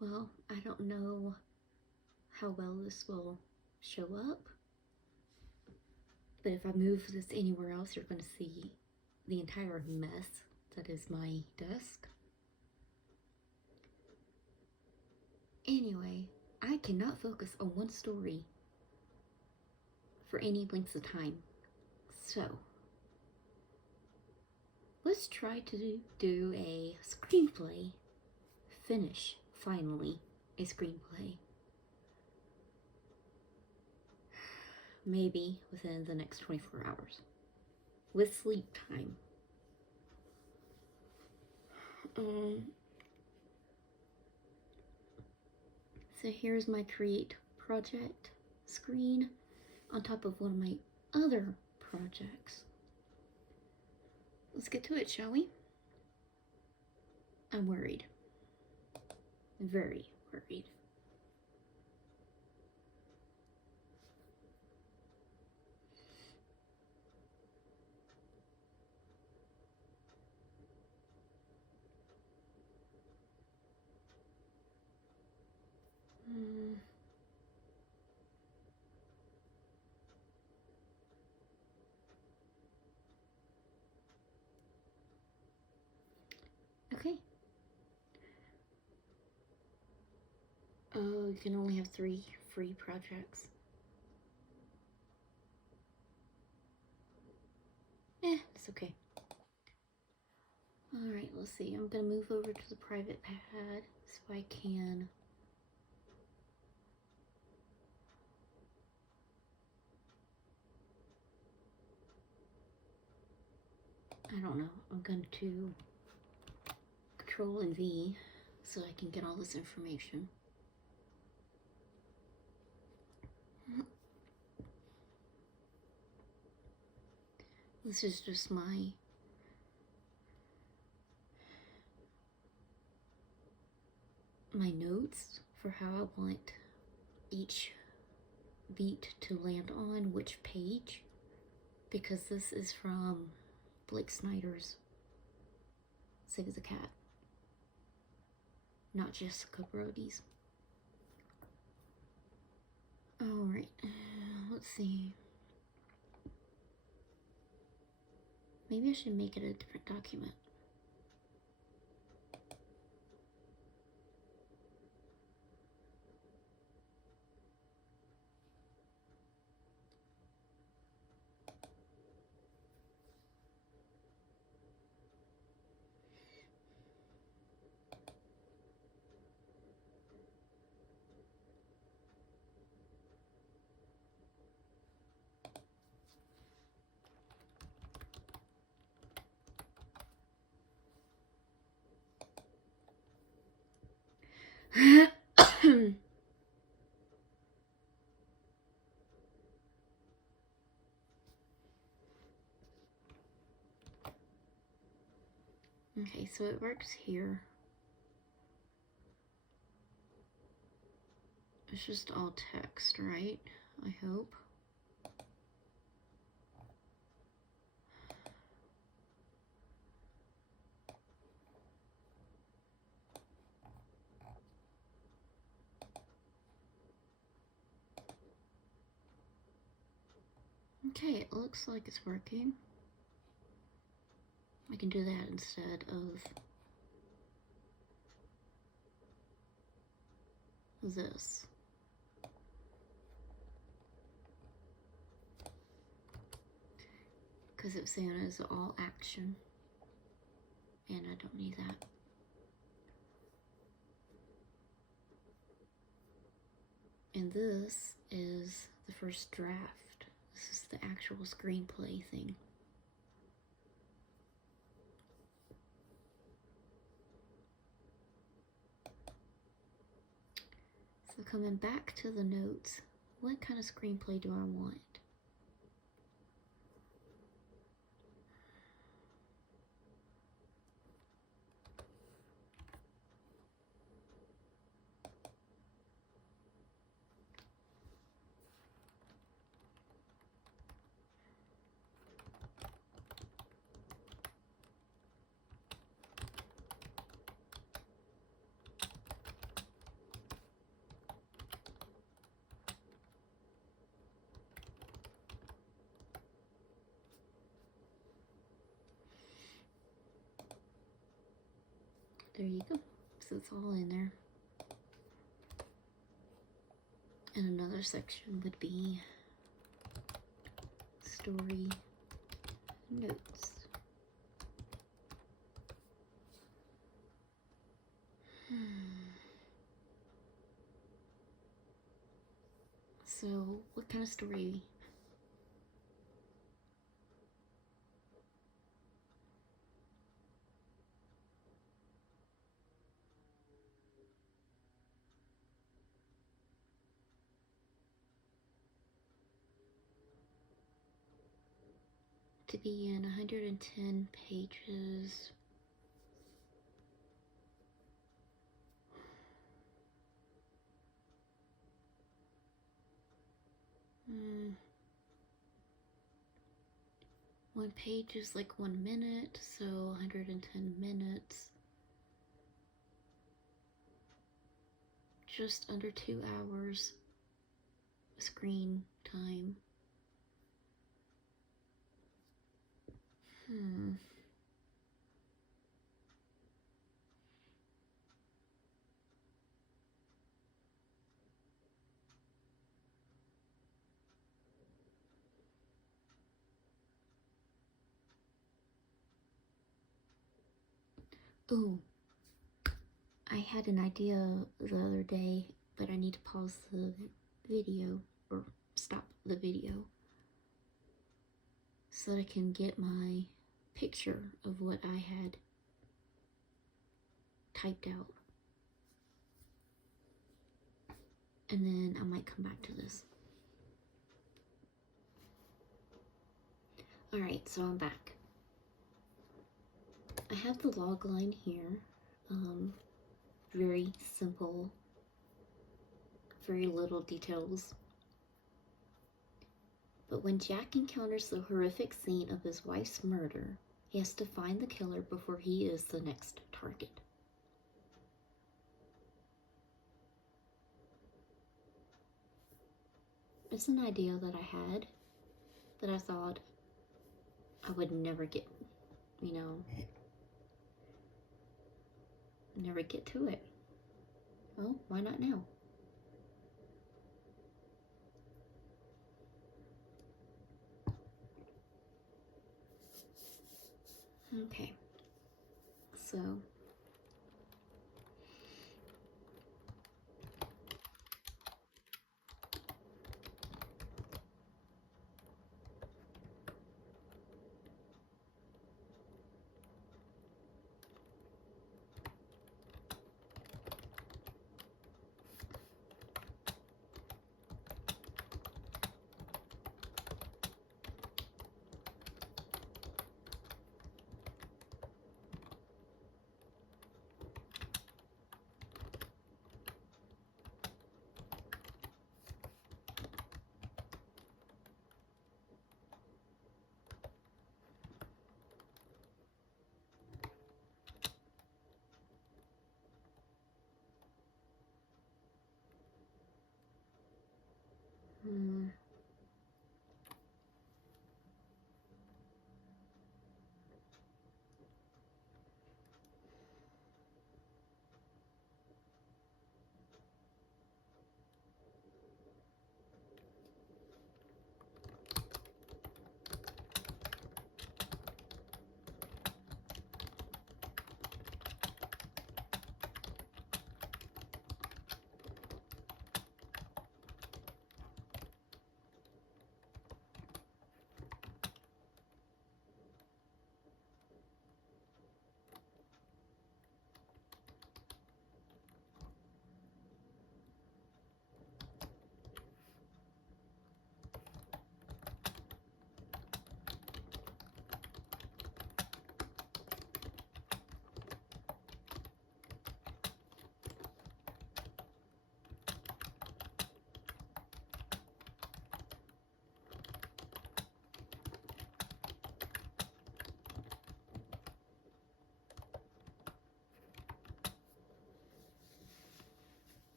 Well, I don't know how well this will show up, but if I move this anywhere else, you're going to see the entire mess that is my desk. Anyway, I cannot focus on one story for any lengths of time. So, let's try to do a screenplay. Finish, finally, a screenplay. Maybe within the next 24 hours. With sleep time. So here's my create project screen on top of one of my other projects. Let's get to it, shall we? I'm worried. Very worried. Okay. Oh, you can only have 3 free projects. It's okay. Alright, let's see. I'm gonna move over to the private pad so I can I don't know. I'm going to Control and V so I can get all this information. This is just my notes for how I want each beat to land on which page, because this is from Blake Snyder's Save the Cat, not Jessica Brody's. Alright, let's see. Maybe I should make it a different document. Okay, so it works here. It's just all text, right? I hope. Okay, it looks like it's working. I can do that instead of this. Because it's saying it's all action. And I don't need that. And this is the first draft. This is the actual screenplay thing. So coming back to the notes, what kind of screenplay do I want? there you go. So it's all in there. And another section would be story notes. So, what kind of story? To be in 110 pages. One page is like 1 minute, so 110 minutes. Just under 2 hours screen time. Ooh, I had an idea the other day, but I need to pause the video, or stop the video, so that I can get my picture of what I had typed out. And then I might come back to this. Alright, so I'm back. I have the log line here. Very simple, very little details. But when Jack encounters the horrific scene of his wife's murder, he has to find the killer before he is the next target. It's an idea that I had that I thought I would never get, never get to it. Well, why not now? Okay, so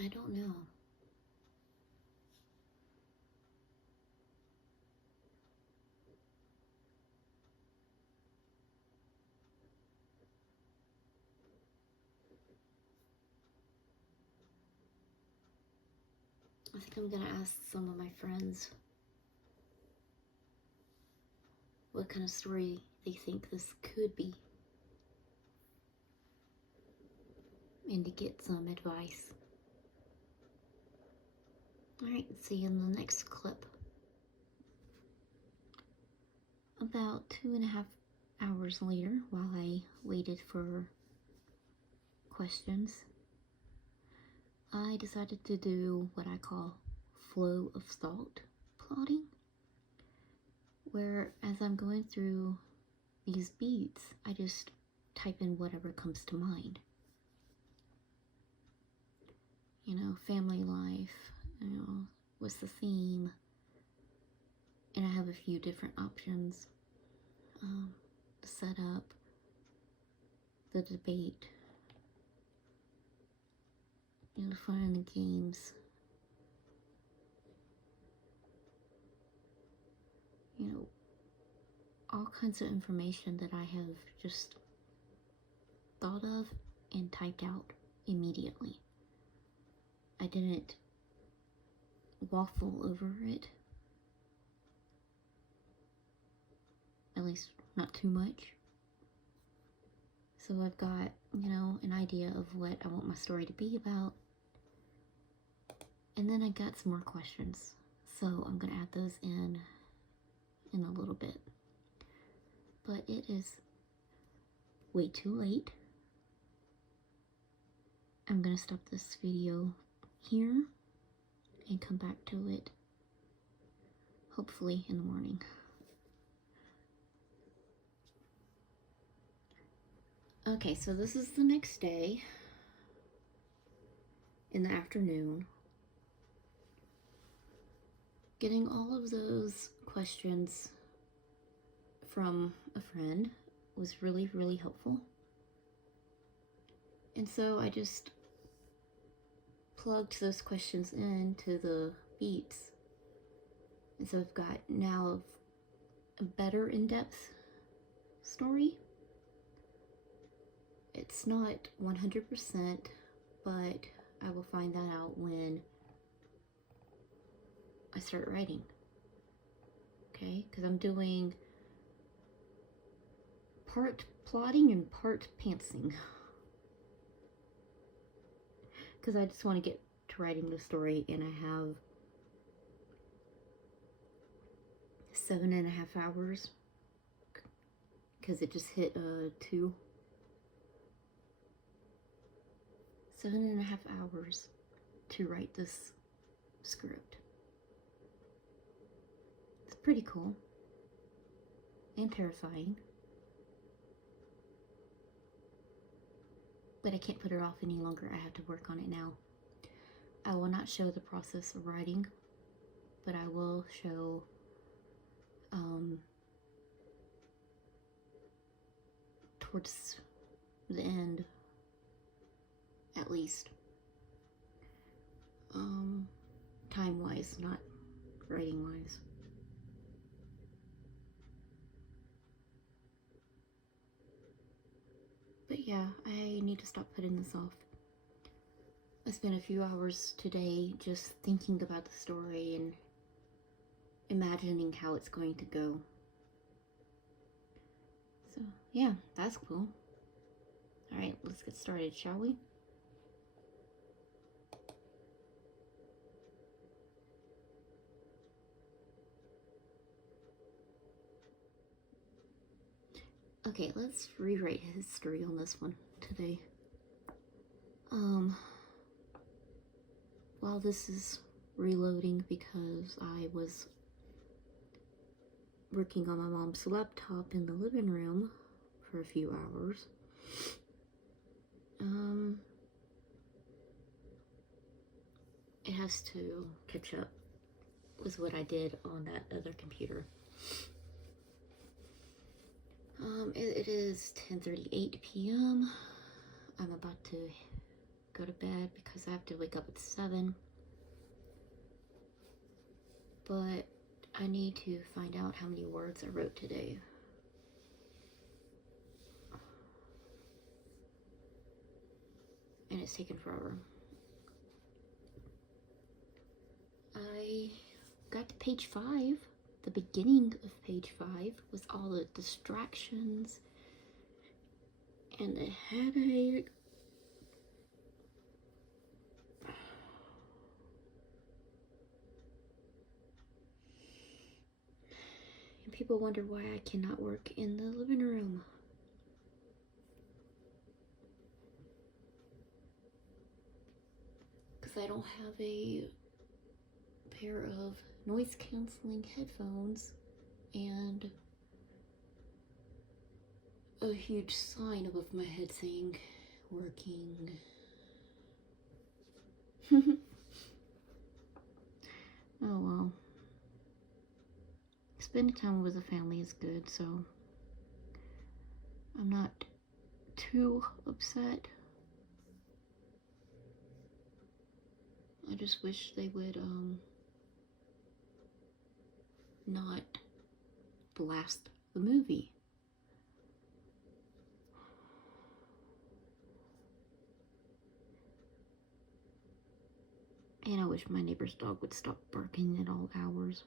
I don't know. I think I'm gonna ask some of my friends what kind of story they think this could be, and to get some advice. Alright, see you in the next clip. About 2.5 hours later, while I waited for questions, I decided to do what I call flow of thought plotting, where as I'm going through these beats, I just type in whatever comes to mind. You know, family life, you know, what's the theme? And I have a few different options. The setup, the debate, you know, fun in the games, you know, all kinds of information that I have just thought of and typed out immediately. I didn't waffle over it, at least not too much. So I've got, you know, an idea of what I want my story to be about. And then I got some more questions. So I'm going to add those in a little bit. But it is way too late. I'm going to stop this video here and come back to it hopefully in the morning. Okay, so this is the next day in the afternoon. Getting all of those questions from a friend was really, really helpful. And so I just plugged those questions into the beats. And so I've got now a better in-depth story. It's not 100%, but I will find that out when I start writing. Okay, because I'm doing part plotting and part pantsing. Because I just want to get to writing the story, and I have 7.5 hours because it just hit 2. 7.5 hours to write this script. It's pretty cool and terrifying, but I can't put it off any longer. I have to work on it now. I will not show the process of writing, but I will show towards the end, at least, time-wise, not writing-wise. But yeah, I need to stop putting this off. I spent a few hours today just thinking about the story and imagining how it's going to go. So yeah, that's cool. Alright, let's get started, shall we? Okay, let's rewrite history on this one today. While this is reloading because I was working on my mom's laptop in the living room for a few hours, it has to catch up with what I did on that other computer. It is 10:38 p.m. I'm about to go to bed because I have to wake up at 7. But I need to find out how many words I wrote today. And it's taken forever. I got to page 5. The beginning of page 5 was all the distractions and the headache. And people wonder why I cannot work in the living room. Because I don't have a pair of noise canceling headphones and a huge sign above my head saying working. Oh well. Spending time with the family is good, so I'm not too upset. I just wish they would not blast the movie. And I wish my neighbor's dog would stop barking at all hours.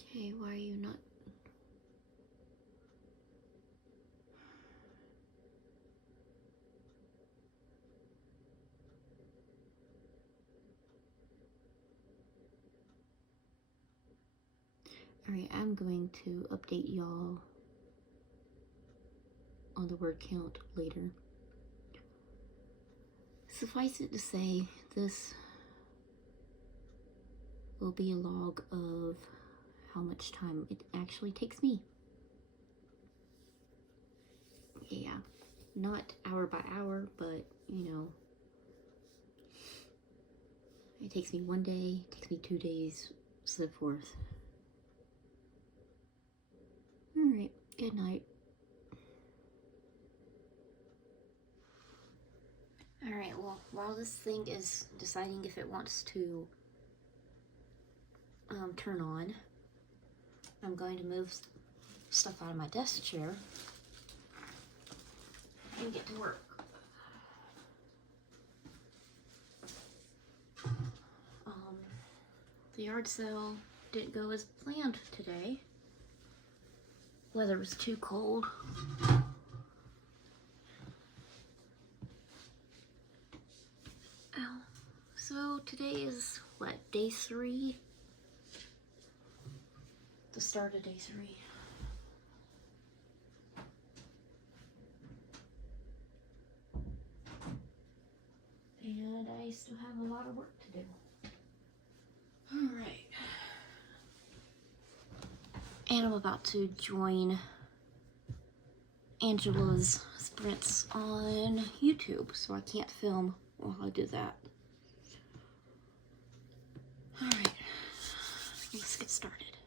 Okay, why are you not? Alright, I'm going to update y'all on the word count later. Suffice it to say, this will be a log of how much time it actually takes me. Yeah, not hour by hour, but you know, it takes me 1 day, it takes me 2 days, so forth. Alright, good night. Alright, well, while this thing is deciding if it wants to turn on, I'm going to move stuff out of my desk chair and get to work. The yard sale didn't go as planned today. Weather was too cold. Ow. So today is what, day 3? The start of day 3. And I still have a lot of work to do. Alright. And I'm about to join Angela's sprints on YouTube, so I can't film while I do that. Alright, let's get started.